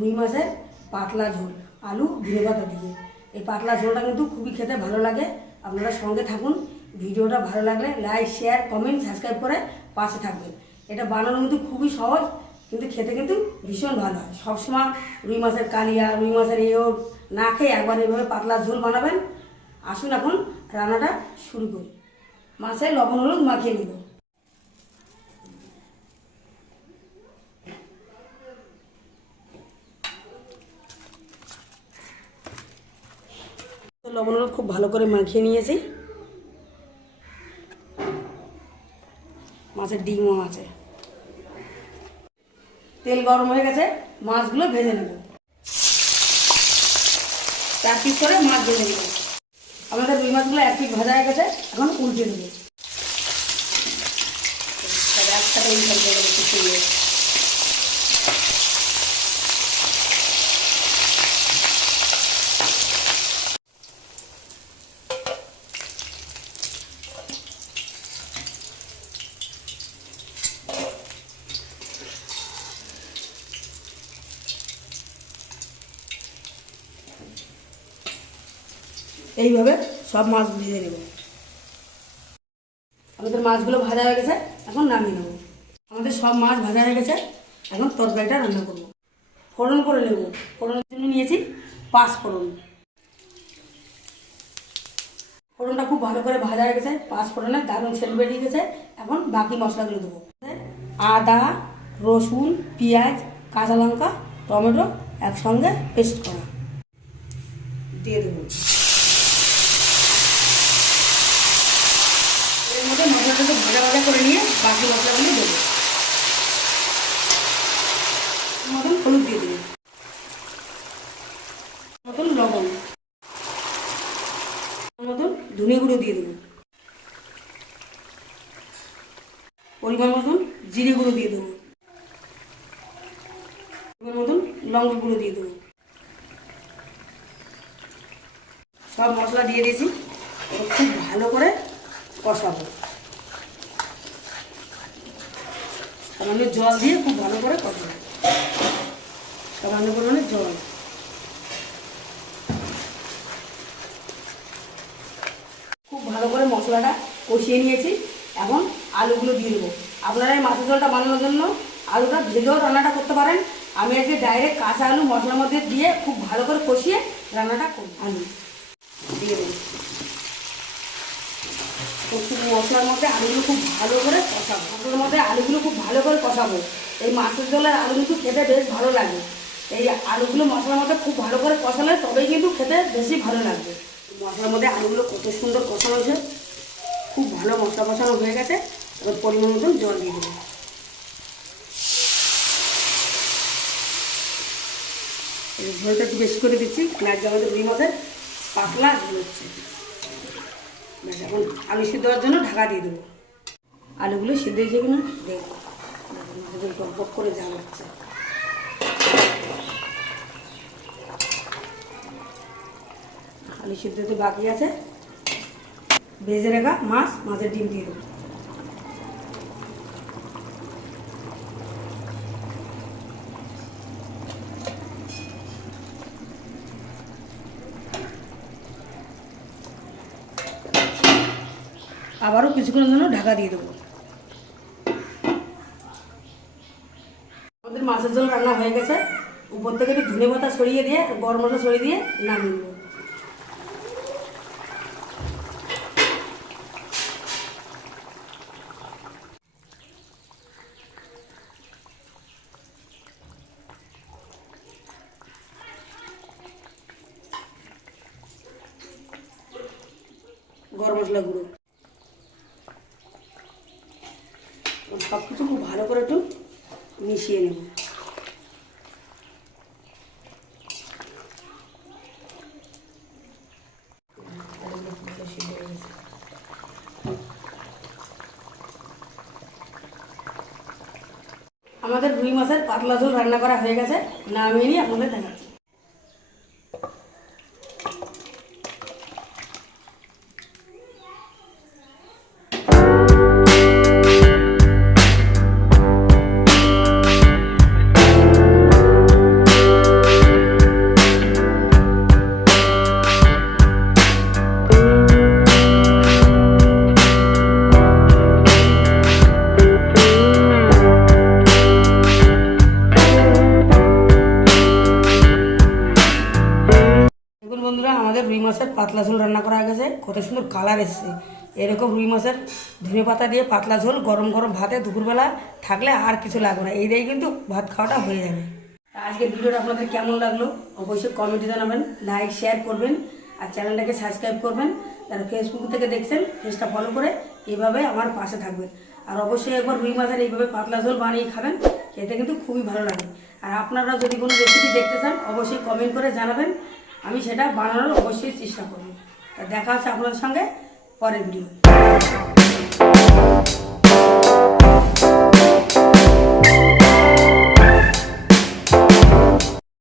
রুই মাছের পাতলা ঝোল আলু ধনেপাতা দিয়ে। এই পাতলা ঝোলটা কিন্তু খুবই খেতে ভালো লাগে। আপনারা সঙ্গে থাকুন। ভিডিওটা ভালো লাগলে লাইক শেয়ার কমেন্ট সাবস্ক্রাইব করে পাশে থাকবেন। এটা বানানো কিন্তু খুবই সহজ, কিন্তু খেতে কিন্তু ভীষণ ভালো হয়। সবসময় রুই মাছের কালিয়া, রুই মাছের এঁয়োড় না খেয়ে একবার এভাবে পাতলা ঝোল বানাবেন। আসুন এখন রান্নাটা শুরু করি। মাছে লবণ হলুদ মাখিয়ে নেব। লবণ হলুদ খুব ভালো করে মাখিয়ে নিয়েছি। মাছের ডিমও আছে। তেল গরম হয়ে গেছে, মাছগুলো ভেজে নেব। 4 পিস করে মাছ ভেজে নেব। আমাদের রুই মাছগুলো 1 পিস ভাজা হয়ে গেছে, এখন উল্টে দেবো। একসাথে উল্টে দেবো। এইভাবে সব মাছ ভেজে নেব। আমাদের মাছগুলো ভাজা হয়ে গেছে, এখন নামিয়ে নেব। আমাদের সব মাছ ভাজা হয়ে গেছে, এখন তরকারিটা রান্না করব। ফোড়ন করে নেব। ফোড়নের জন্য নিয়েছি 5 ফোড়ন। ফোড়নটা খুব ভালো করে ভাজা হয়ে গেছে, 5 ফোড়নে দারুণ সেন্ট বেরিয়ে গেছে। এখন বাকি মশলাগুলো দেবো। আদা, রসুন, পেঁয়াজ, কাঁচা লঙ্কা, টমেটো একসঙ্গে পেস্ট করা দিয়ে দেবো। এর মধ্যে মশলাটাকে ভাজা ভাজা করে নিয়ে বাকি মশলাগুলো দেবো। মতন হলুদ দিয়ে দেবো, মতন লবণ, মতন ধনে গুঁড়ো দিয়ে দেবো, পরিমাণ মতন জিরে গুঁড়ো দিয়ে দেবো, পরিমাণ মতন লঙ্কা গুঁড়ো দিয়ে দেবো। সব মশলা দিয়ে দিয়েছি, খুব ভালো করে কষাবো। সামান্য জল দিয়ে খুব ভালো করে কষাবো। সামান্য পরিমাণে জল। খুব ভালো করে মশলাটা কষিয়ে নিয়েছি, এখন আলুগুলো দিয়ে দেবো। আপনারা এই মাছের ঝোলটা বানানোর জন্য আলুটা ভেজেও রান্নাটা করতে পারেন। আমি আজকে ডাইরেক্ট কাঁচা আলু মশলার মধ্যে দিয়ে খুব ভালো করে কষিয়ে রান্নাটা করি। আলু দিয়ে দেবো। মশলার মধ্যে আলুগুলো খুব ভালো করে কষাবো। মশলার মধ্যে আলুগুলো খুব ভালো করে কষাবো। এই মাছের ঝোলের আলু কিন্তু খেতে বেশ ভালো লাগে। এই আলুগুলো মশলার মধ্যে খুব ভালো করে কষালে তবেই কিন্তু খেতে বেশি ভালো লাগবে। মশলার মধ্যে আলুগুলো কত সুন্দর কষানো হয়েছে, খুব ভালো মশলা কষানো হয়ে গেছে। এবার পরিমাণ মতন জল দিয়ে দেবো। এই ঝোলটা একটু বেশি করে দিচ্ছি, আজকে আমাদের রুই মাছের পাতলা ঝোল হচ্ছে। এখন আলু সিদ্ধ হওয়ার জন্য ঢাকা দিয়ে দেবো। আলুগুলো সিদ্ধ হয়েছে কিনা দেখবো। টক করে জাল হচ্ছে। আলু সিদ্ধ তো বাকি আছে। ভেজে রাখা মাছের ডিম দিয়ে দেবো। আবারও কিছুক্ষণের জন্য ঢাকা দিয়ে দেবো। আমাদের মাছের ঝোল রান্না হয়ে গেছে। উপর থেকে একটু ধনেপাতা ছড়িয়ে দিয়ে, গরম মশলা ছড়িয়ে দিয়ে নামিয়ে দেবো। গরম মশলা গুঁড়ো সব কিছু খুব ভালো করে একটু মিশিয়ে নেব। আমাদের রুই মাছের পাতলা ঝোল রান্না করা হয়ে গেছে, নামিয়ে নিয়ে আপনাদের দেখাচ্ছি। আমাদের রুই মাছের পাতলা ঝোল রান্না করা গেছে, কত সুন্দর কালার এসেছে। এরকম রুই মাছের ধনে পাতা দিয়ে পাতলা ঝোল গরম গরম ভাতে দুপুরবেলা থাকলে আর কিছু লাগবে না, এই দিয়ে কিন্তু ভাত খাওয়াটা হয়ে যাবে। আজকের ভিডিওটা আপনাদের কেমন লাগলো অবশ্যই কমেন্টে জানাবেন, লাইক শেয়ার করবেন আর চ্যানেলটাকে সাবস্ক্রাইব করবেন। যারা ফেসবুক থেকে দেখছেন পেজটা ফলো করে এইভাবে আমার পাশে থাকবেন। আর অবশ্যই একবার রুই মাছের এইভাবে পাতলা ঝোল বানিয়ে খাবেন, খেতে কিন্তু খুবই ভালো লাগে। আর আপনারা যদি কোনো রেসিপি দেখতে চান অবশ্যই কমেন্ট করে জানাবেন, আমি সেটা বানানোর অবশ্যই চেষ্টা করব। তা দেখা হচ্ছে আপনাদের সঙ্গে পরের ভিডিও।